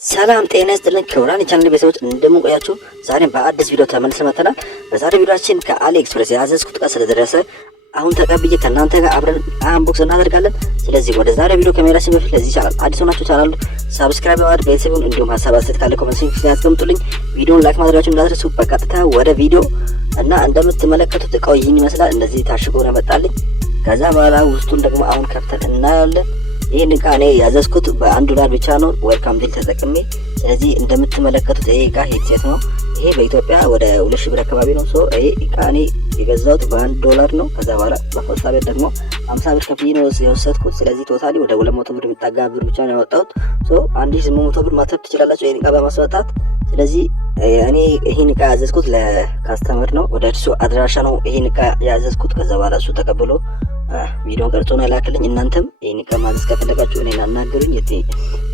ሰላም ጤና ይስጥልኝ ክቡራን የቻናሌ ቤተሰቦች እንደምን ቆያችሁ? ዛሬም በአዲስ ቪዲዮ ተመልሰን መጥተናል። በዛሬ ቪዲዮአችን ከአሊ ኤክስፕረስ ያዘዝኩት ዕቃ ስለደረሰ አሁን ተቀብዬ ከእናንተ ጋር አብረን አንቦክስ እናደርጋለን። ስለዚህ ወደ ዛሬ ቪዲዮ ከመሄዳችን በፊት ለዚህ ቻናል አዲስ ሆናችሁ ቻናሉ ሰብስክራይብ በማድረግ ቤተሰቡን እንዲሁም ሀሳብ አስተያየት ካለ ኮሜንት ሴክሽን ያስቀምጡልኝ። ቪዲዮውን ላይክ ማድረጋችሁን እንዳትረሱ። በቀጥታ ወደ ቪዲዮ እና እንደምትመለከቱት እቃው ይህን ይመስላል። እንደዚህ ታሽጎ ነው መጣልኝ። ከዛ በኋላ ውስጡን ደግሞ አሁን ከፍተን እናያለን። ይሄን እቃ እኔ ያዘዝኩት $1 ብቻ ነው ዌልካም ዲል ተጠቅሜ። ስለዚህ እንደምትመለከቱት ይሄ እቃ ሄድሴት ነው። ይሄ በኢትዮጵያ ወደ 2000 ብር አካባቢ ነው። እኔ እቃ የገዛሁት $1 ነው። ከዛ በኋላ በፖስታ ቤት ደግሞ 50 ብር ከፍዬ ነው የወሰድኩት። ስለዚህ ቶታሊ ወደ 200 ብር የሚጠጋ ብር ብቻ ነው ያወጣሁት። 1800 ብር ማትረፍ ትችላላችሁ ይሄን እቃ በማስወጣት። ስለዚህ እኔ ይሄን እቃ ያዘዝኩት ለካስተመር ነው፣ ወደ እሱ አድራሻ ነው ይሄን እቃ ያዘዝኩት። ከዛ በኋላ እሱ ተቀብሎ ቪዲዮን ቀርጾ ነው ያላክልኝ። እናንተም ይሄን እቃ ማዘዝ ከፈለጋችሁ እኔን አናግሩኝ።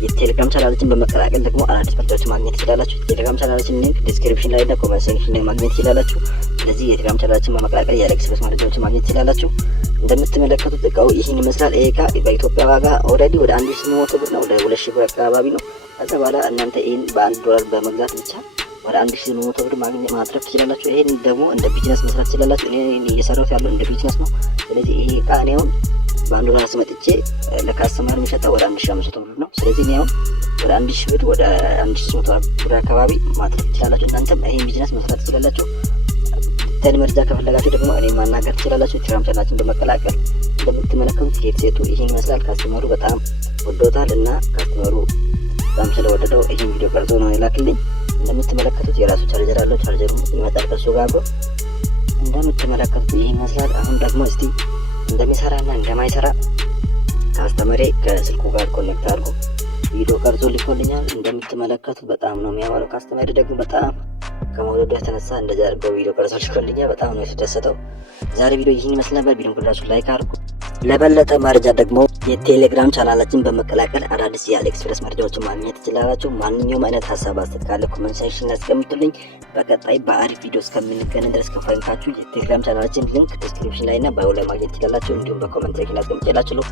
የቴሌግራም ቻናላችን በመቀላቀል ደግሞ አዳዲስ መረጃዎችን ማግኘት ትችላላችሁ። የቴሌግራም ቻናላችን ሊንክ ዲስክሪፕሽን ላይ እና ኮሜንት ሴክሽን ላይ ማግኘት ትችላላችሁ። ስለዚህ የቴሌግራም ቻናላችን በመቀላቀል የአሊ ኤክስፕረስ መረጃዎችን ማግኘት ትችላላችሁ። እንደምትመለከቱት እቃው ይህን ይመስላል። ይሄ እቃ በኢትዮጵያ ዋጋ ኦልሬዲ ወደ 1800 ብር ነው፣ ወደ 2000 ብር አካባቢ ነው። ከዛ በኋላ እናንተ ይሄን $1 በመግዛት ብቻ ወደ 1800 ብር ማግኘት ማትረፍ ትችላላችሁ። ይሄን ደግሞ እንደ ቢዝነስ መስራት ትችላላችሁ። እኔ እየሰራሁት ያለው እንደ ቢዝነስ ነው። ስለዚህ ይሄ እቃ እኔ አሁን $1 አስመጥቼ ለካስተመር የሚሸጠው ወደ 1500 ብር ነው። ስለዚህ እኔ አሁን ወደ 1000 ብር ወደ 1300 ብር አካባቢ ማትረፍ ትችላላችሁ። እናንተም ይሄን ቢዝነስ መስራት ትችላላችሁ። ተን መረጃ ከፈለጋችሁ ደግሞ እኔ ማናገር ትችላላችሁ። ቴሌግራም ቻናላችን በመቀላቀል እንደምትመለከቱት ሄድሴቱ ይሄን ይመስላል። ካስተመሩ በጣም ወዶታል እና ካስተመሩ በጣም ስለወደደው ይሄን ቪዲዮ ቀርጾ ነው የላክልኝ። እንደምትመለከቱት የራሱ ቻርጀር አለው። ቻርጀሩ ይመጣል ከሱ ጋር አብሮ። እንደምትመለከቱት ይሄን ይመስላል። አሁን ደግሞ እስቲ እንደሚሰራና እንደማይሰራ ካስተመሬ ከስልኩ ጋር ኮኔክት አድርጎ ቪዲዮ ቀርጾ ልኮልኛል። እንደምትመለከቱት በጣም ነው የሚያምረው። ካስተመሬ ደግሞ በጣም ከመውደዱ የተነሳ እንደዚህ አድርገው ቪዲዮ ቀርጾ ልኮልኛል። በጣም ነው የተደሰተው። ዛሬ ቪዲዮ ይህን ይመስል ነበር። ቪዲዮን ሁላችሁ ላይክ አድርጉ። ለበለጠ መረጃ ደግሞ የቴሌግራም ቻናላችን በመቀላቀል አዳዲስ የአሊ ኤክስፕረስ መረጃዎችን ማግኘት ትችላላችሁ። ማንኛውም አይነት ሀሳብ አስተያየት ካለ ኮሜንት ሴክሽን ያስቀምጡልኝ። በቀጣይ በአሪፍ ቪዲዮ እስከምንገናኝ ድረስ ከፋይንታችሁ የቴሌግራም ቻናላችን ሊንክ ዲስክሪፕሽን ላይ እና ባዮ ላይ ማግኘት ትችላላችሁ። እንዲሁም በኮሜንት ሴክሽን ያስቀምጥላችሁ።